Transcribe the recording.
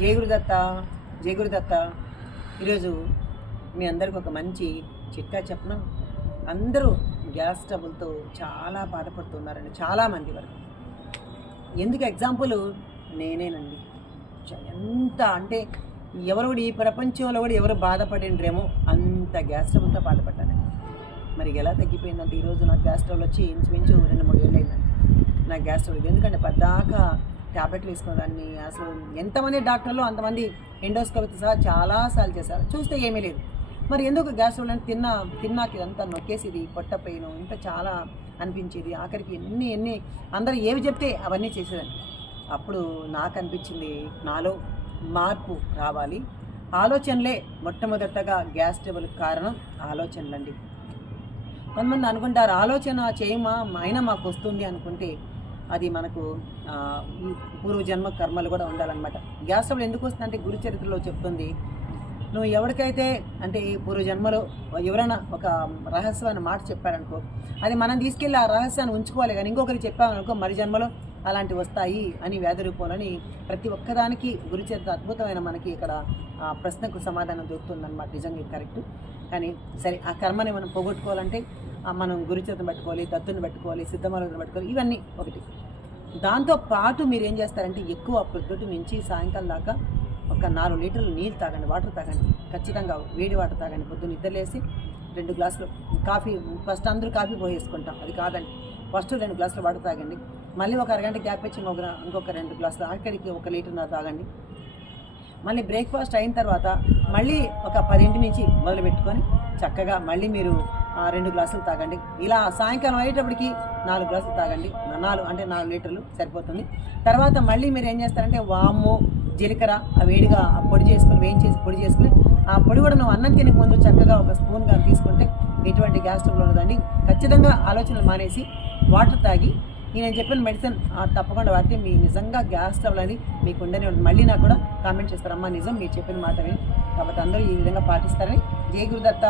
జయ గురుదత్త జయ గురుదత్త. ఈరోజు మీ అందరికి ఒక మంచి చిట్కా చెప్పను అందరూ గ్యాస్ ట్రబుల్తో చాలా బాధపడుతున్నారండి చాలామంది వరకు. ఎందుకు ఎగ్జాంపుల్? నేనేనండి. ఎంత అంటే ఎవరు కూడా ఈ ప్రపంచంలో కూడా ఎవరు బాధపడిండ్రేమో అంత గ్యాస్ ట్రబుల్తో బాధపడ్డానండి మరి ఎలా తగ్గిపోయిందంటే ఈరోజు నాకు గ్యాస్ ట్రబుల్ వచ్చి ఇంచుమించు రెండు మూడు ఏళ్ళు అయిందండి. నాకు గ్యాస్ ట్రబుల్ ఎందుకంటే పద్దాకా ట్యాబ్లెట్లు వేసుకునేదాన్ని. అసలు ఎంతమంది డాక్టర్లు అంతమంది ఎండోస్కోపీ సహా చాలాసార్లు చేశారు. చూస్తే ఏమీ లేదు. మరి ఎందుకు గ్యాస్ ట్రబుల్ తిన్నా తిన్నాక ఇదంతా నొక్కేసేది? పొట్ట పెయిన్ ఇంకా చాలా అనిపించేది. ఆఖరికి ఎన్ని ఎన్ని అందరూ ఏవి చెప్తే అవన్నీ చేసేదాన్ని. అప్పుడు నాకు అనిపించింది నాలో మార్పు రావాలి. ఆలోచనలే మొట్టమొదటగా గ్యాస్ ట్రబుల్ కారణం ఆలోచనలండి. కొంతమంది అనుకుంటారు ఆలోచన చేయమా? అయినా మాకు వస్తుంది అనుకుంటే అది మనకు పూర్వజన్మ కర్మలు కూడా ఉండాలన్నమాట. గ్యాస్ ఎందుకు వస్తుందంటే గురు చరిత్రలో చెప్తుంది. నువ్వు ఎవరికైతే అంటే ఈ పూర్వజన్మలో ఎవరైనా ఒక రహస్యమైన మాట చెప్పారనుకో అది మనం తీసుకెళ్ళి ఆ రహస్యాన్ని ఉంచుకోవాలి కానీ ఇంకొకరికి చెప్పామనుకో మరి జన్మలో అలాంటివి వస్తాయి అని వ్యాధి రూపంలోని ప్రతి ఒక్కదానికి గురి అద్భుతమైన మనకి ఇక్కడ ఆ ప్రశ్నకు సమాధానం దొరుకుతుందన్నమాట. నిజంగా కరెక్ట్. కానీ సరే ఆ కర్మని మనం పోగొట్టుకోవాలంటే మనం గురుచేతను పెట్టుకోవాలి దత్తుని పెట్టుకోవాలి సిద్ధమలను పెట్టుకోవాలి ఇవన్నీ ఒకటి. దాంతో పాటు మీరు ఏం చేస్తారంటే ఎక్కువ పొద్దుటి నుంచి సాయంకాలం దాకా ఒక నాలుగు లీటర్లు నీళ్ళు తాగండి వాటర్ తాగండి. ఖచ్చితంగా వేడి వాటర్ తాగండి. పొద్దున్న నిద్రలేసి రెండు గ్లాసులు కాఫీ ఫస్ట్ అందరూ కాఫీ పోయేసుకుంటాం. అది కాదండి. ఫస్ట్ రెండు గ్లాసులు వాటర్ తాగండి. మళ్ళీ ఒక అరగంట గ్యాప్ ఇచ్చి ఇంకొక ఇంకొక రెండు గ్లాసులు అక్కడికి ఒక లీటర్న్నర తాగండి. మళ్ళీ బ్రేక్ఫాస్ట్ అయిన తర్వాత మళ్ళీ ఒక పదింటి నుంచి మొదలు పెట్టుకొని చక్కగా మళ్ళీ మీరు రెండు గ్లాసులు తాగండి. ఇలా సాయంకాలం అయ్యేటప్పటికి నాలుగు గ్లాసులు తాగండి. నాలుగు అంటే నాలుగు లీటర్లు సరిపోతుంది. తర్వాత మళ్ళీ మీరు ఏం చేస్తారంటే వాము జీలకర్ర ఆ వేడిగా ఆ పొడి చేసుకుని వేయించేసి పొడి చేసుకుని ఆ పొడి కూడా నువ్వు అన్నం తినక ముందు చక్కగా ఒక స్పూన్ కానీ తీసుకుంటే ఎటువంటి గ్యాస్ ట్రబుల్ ఉండదండి. ఖచ్చితంగా ఆలోచనలు మానేసి వాటర్ తాగి నేను చెప్పిన మెడిసిన్ తప్పకుండా వాడితే మీ నిజంగా గ్యాస్ ట్రబుల్ అని మీకు ఉండనే ఉంటుంది మళ్ళీ నాకు కూడా కామెంట్ చేస్తారమ్మా నిజం మీరు చెప్పిన మాట కాబట్టి అందరూ ఈ విధంగా పాటిస్తారని. జై గురుదత్త.